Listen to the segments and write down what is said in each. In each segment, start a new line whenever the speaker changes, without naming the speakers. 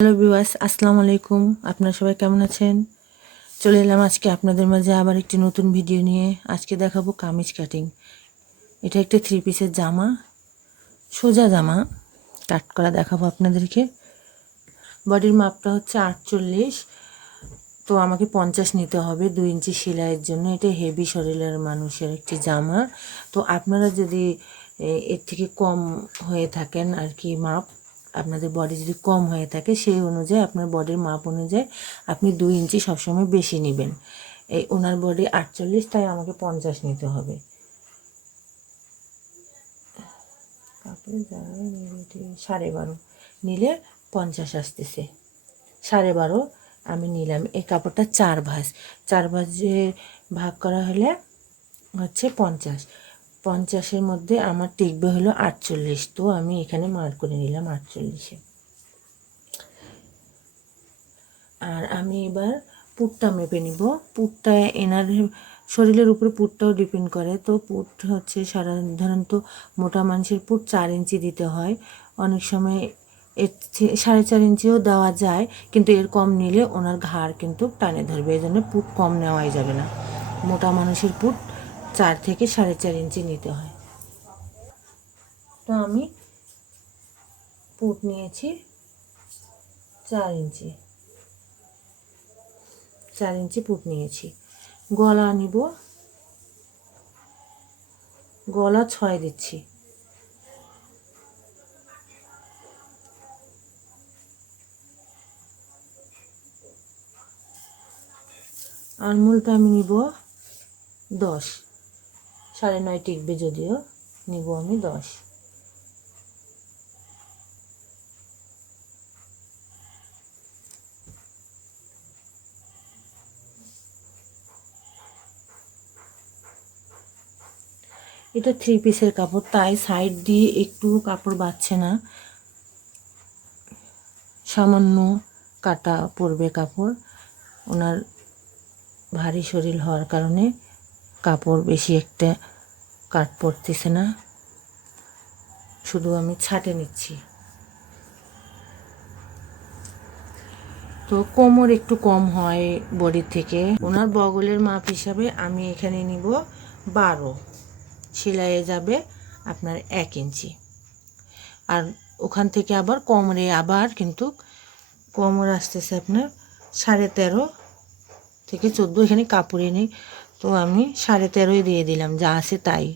Hello বিওয়াস আসসালামু আলাইকুম আপনারা সবাই কেমন আছেন চলে এলাম আজকে আপনাদের মাঝে আবার একটি নতুন ভিডিও নিয়ে আজকে দেখাবো কামিজ কাটিং এটা একটা থ্রি পিসের জামা সোজা জামা কাট করা দেখাবো আপনাদেরকে বডির মাপটা হচ্ছে আটচল্লিশ। তো আমাকে পঞ্চাশ নিতে হবে দুই ইঞ্চি সেলাইয়ের জন্য। এটা হেভি শরীরের মানুষের একটি জামা। তো আপনারা যদি এর থেকে কম হয়ে থাকেন আর কি মাপ আপনাদের বডি যদি কম হয়ে থাকে, সেই অনুযায়ী আপনার বডির মাপ অনুযায়ী আপনি দুই ইঞ্চি সবসময় বেশি নেবেন। এই ওনার বডি আটচল্লিশ, তাই আমাকে পঞ্চাশ নিতে হবে। সাড়ে বারো নিলে পঞ্চাশ আসতেছে। সাড়ে বারো আমি নিলাম। এই কাপড়টা চার ভাঁজ। চার ভাঁজে ভাগ করা হলে হচ্ছে পঞ্চাশ। পঞ্চাশের মধ্যে আমার টিকবে হলো আটচল্লিশ। তো আমি এখানে মার করে নিলাম আটচল্লিশে। আর আমি এবার পুটটা মেপে নিব। পুটটা এনার শরীরের উপরে পুটটাও ডিপেন্ড করে। তো পুট হচ্ছে সাধারণত মোটা মানুষের পুট চার ইঞ্চি দিতে হয়। অনেক সময় এর সাড়ে চার ইঞ্চিও দেওয়া যায়, কিন্তু এর কম নিলে ওনার ঘাড় কিন্তু টানে ধরবে। এই জন্য পুট কম নেওয়াই যাবে না। মোটা মানুষের পুট চার থেকে সাড়ে চার ইঞ্চি নিতে হয়। তো আমি পুট নিয়েছি চার ইঞ্চি। চার ইঞ্চি পুট নিয়েছি। গলা নিব। গলা ছয় দিচ্ছি। আনমুলটা আমি নিব দশ। সাড়ে নয় টিকবে যদিও, নিব আমি দশ। এটা থ্রি পিসের কাপড়, তাই সাইড দিয়ে একটু কাপড় বাচ্ছে না। সামান্য কাটা পড়বে কাপড়, ওনার ভারী শরীর হওয়ার কারণে। কাপড় বেশি একটা কাট পড়তেছে না। শুধু আমি ছাটে নিচ্ছি। তো কোমর একটু কম হয় বডির থেকে। ওনার বগলের মাপ হিসাবে আমি এখানে নিব বারো। সেলাইয়ে যাবে আপনার এক ইঞ্চি। আর ওখান থেকে আবার কোমরে আবার কিন্তু কোমর আসতেছে আপনার সাড়ে তেরো থেকে চোদ্দ। এখানে কাপড়ে নেই তো আমি সাড়ে তেরোই দিয়ে দিলাম, যা আছে তাই।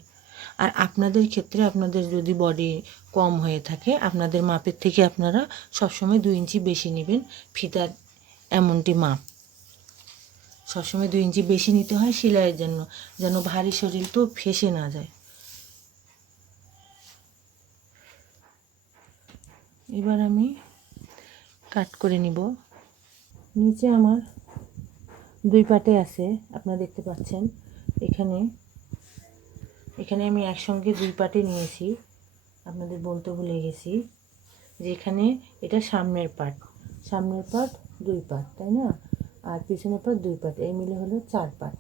আর আপনাদের ক্ষেত্রে আপনাদের যদি বডি কম হয়ে থাকে, আপনাদের মাপের থেকে আপনারা সবসময় দুই ইঞ্চি বেশি নেবেন, ফিতার এমনটি মাপ। সবসময় দুই ইঞ্চি বেশি নিতে হয় সেলাইয়ের জন্য, যেন ভারী শরীর তো ফেসে না যায়। এবার আমি কাট করে নিব। নিচে আমার দুই পাটে আছে, আপনারা দেখতে পাচ্ছেন। এখানে এখানে আমি একসঙ্গে দুই পাটে নিয়েছি, আপনাদের বলতে ভুলে গেছি। যে এখানে এটা সামনের পাট সামনের পাট দুই পাট, তাই না? আর পিছনের পাট দুই পাট, এই মিলে হলো চার পাট।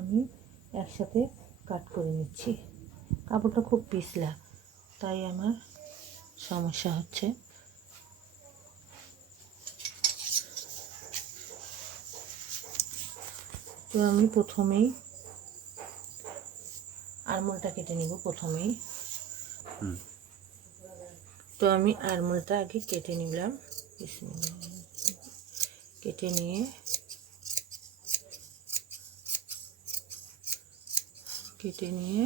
আমি একসাথে কাট করে নিচ্ছি। কাপড়টা খুব পিছলা, তাই আমার সমস্যা হচ্ছে। তো আমি প্রথমেই আরমোলটা কেটে নিব প্রথমেই। তো আমি আরমোলটা আগে কেটে নিলাম। কেটে নিয়ে কেটে নিয়ে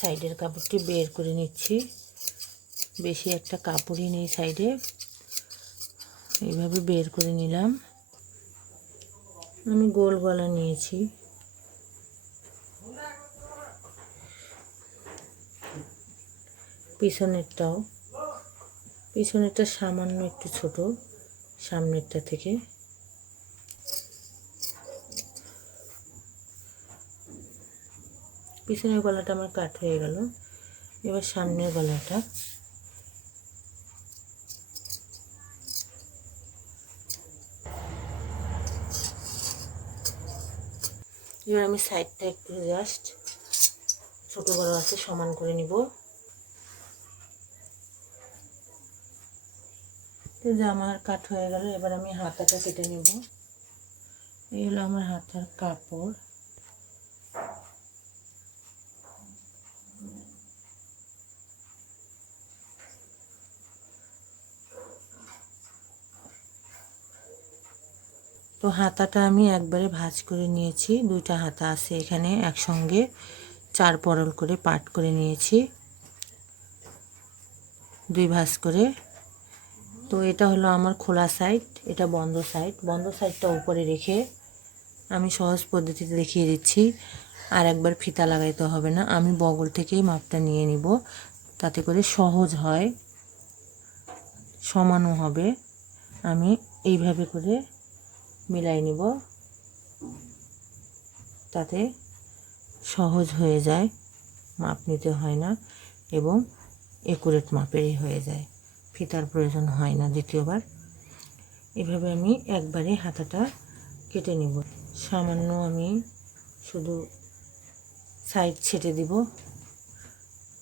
সাইডের কাপড়টি বের করে নিচ্ছি। বেশি একটা কাপড়ই নেই সাইডে। এইভাবে বের করে নিলাম। আমি গোল গলা নিয়েছি। পিছনেরটাও। পিছনেরটা সামান্য একটু ছোট, সামনেরটা থেকে। পিছনের গলাটা আমার কাট হয়ে গেল। এবার সামনের গলাটা। এবার আমি সাইডটা একটু জাস্ট ছোটো বড়ো আছে, সমান করে নিব। তো জামার কাট হয়ে গেল, এবার আমি হাতাটা কেটে নেব। এই হলো আমার হাতার কাপড়। তো হাতাটা আমি একবারে ভাঁজ করে নিয়েছি। দুইটা হাতা আছে এখানে, একসঙ্গে চার পরল করে পাট করে নিয়েছি। দুই ভাঁজ করে। তো এটা হলো আমার খোলা সাইড, এটা বন্ধ সাইড। বন্ধ সাইডটা উপরে রেখে আমি সহজ পদ্ধতিতে দেখিয়ে দিচ্ছি, আর একবার ফিতা লাগাইতে হবে না। আমি বগল থেকেই মাপটা নিয়ে নিব, তাতে করে সহজ হয়, সমানও হবে। আমি এইভাবে করে মিলাই নিব। তাতে সহজ হয়ে যায়, মাপ নিতে হয় না এবং একুরেট মাপেরই হয়ে যায়। ফিতার প্রয়োজন হয় না দ্বিতীয়বার। এভাবে আমি একবারে হাতাটা কেটে নিব। সামান্য আমি শুধু সাইড ছেটে দিব।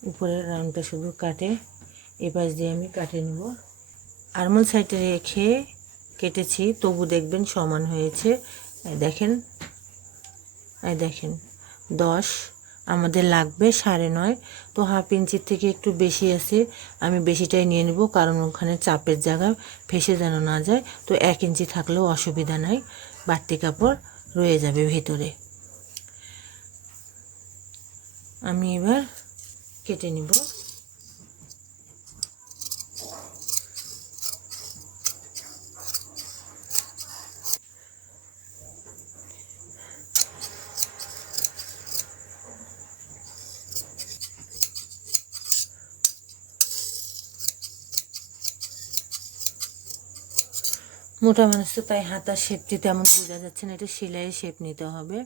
উপরের রাউন্ডটা শুধু কাটে। এপাশ দিয়ে আমি কাটে নিব। আরমোল সাইডে রেখে কেটেছি, তবু দেখবেন সমান হয়েছে। দেখেন, এই দেখেন, দশ, আমাদের লাগবে সাড়ে নয়। তো হাফ ইঞ্চির থেকে একটু বেশি আছে, আমি বেশিটাই নিয়ে নেব, কারণ ওখানে চাপের জায়গা ফেসে যেন না যায়। তো এক ইঞ্চি থাকলেও অসুবিধা নাই, বাড়তি কাপড় রয়ে যাবে ভেতরে। আমি এবার কেটে নিব। মোটা মানুষ তো তাই হাতার শেপটি তেমন বোঝা যাচ্ছে না, এটা সেলাইয়ের শেপ নিতে হবে।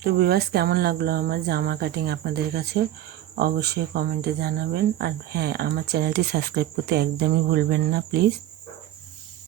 তো বিবাস কেমন লাগল আমার জামা কাটিং আপনাদের কাছে? অবশ্যই কমেন্টে জানাবেন। আর হ্যাঁ আমার চ্যানেলটি সাবস্ক্রাইব করতে একদমই ভুলবেন না প্লিজ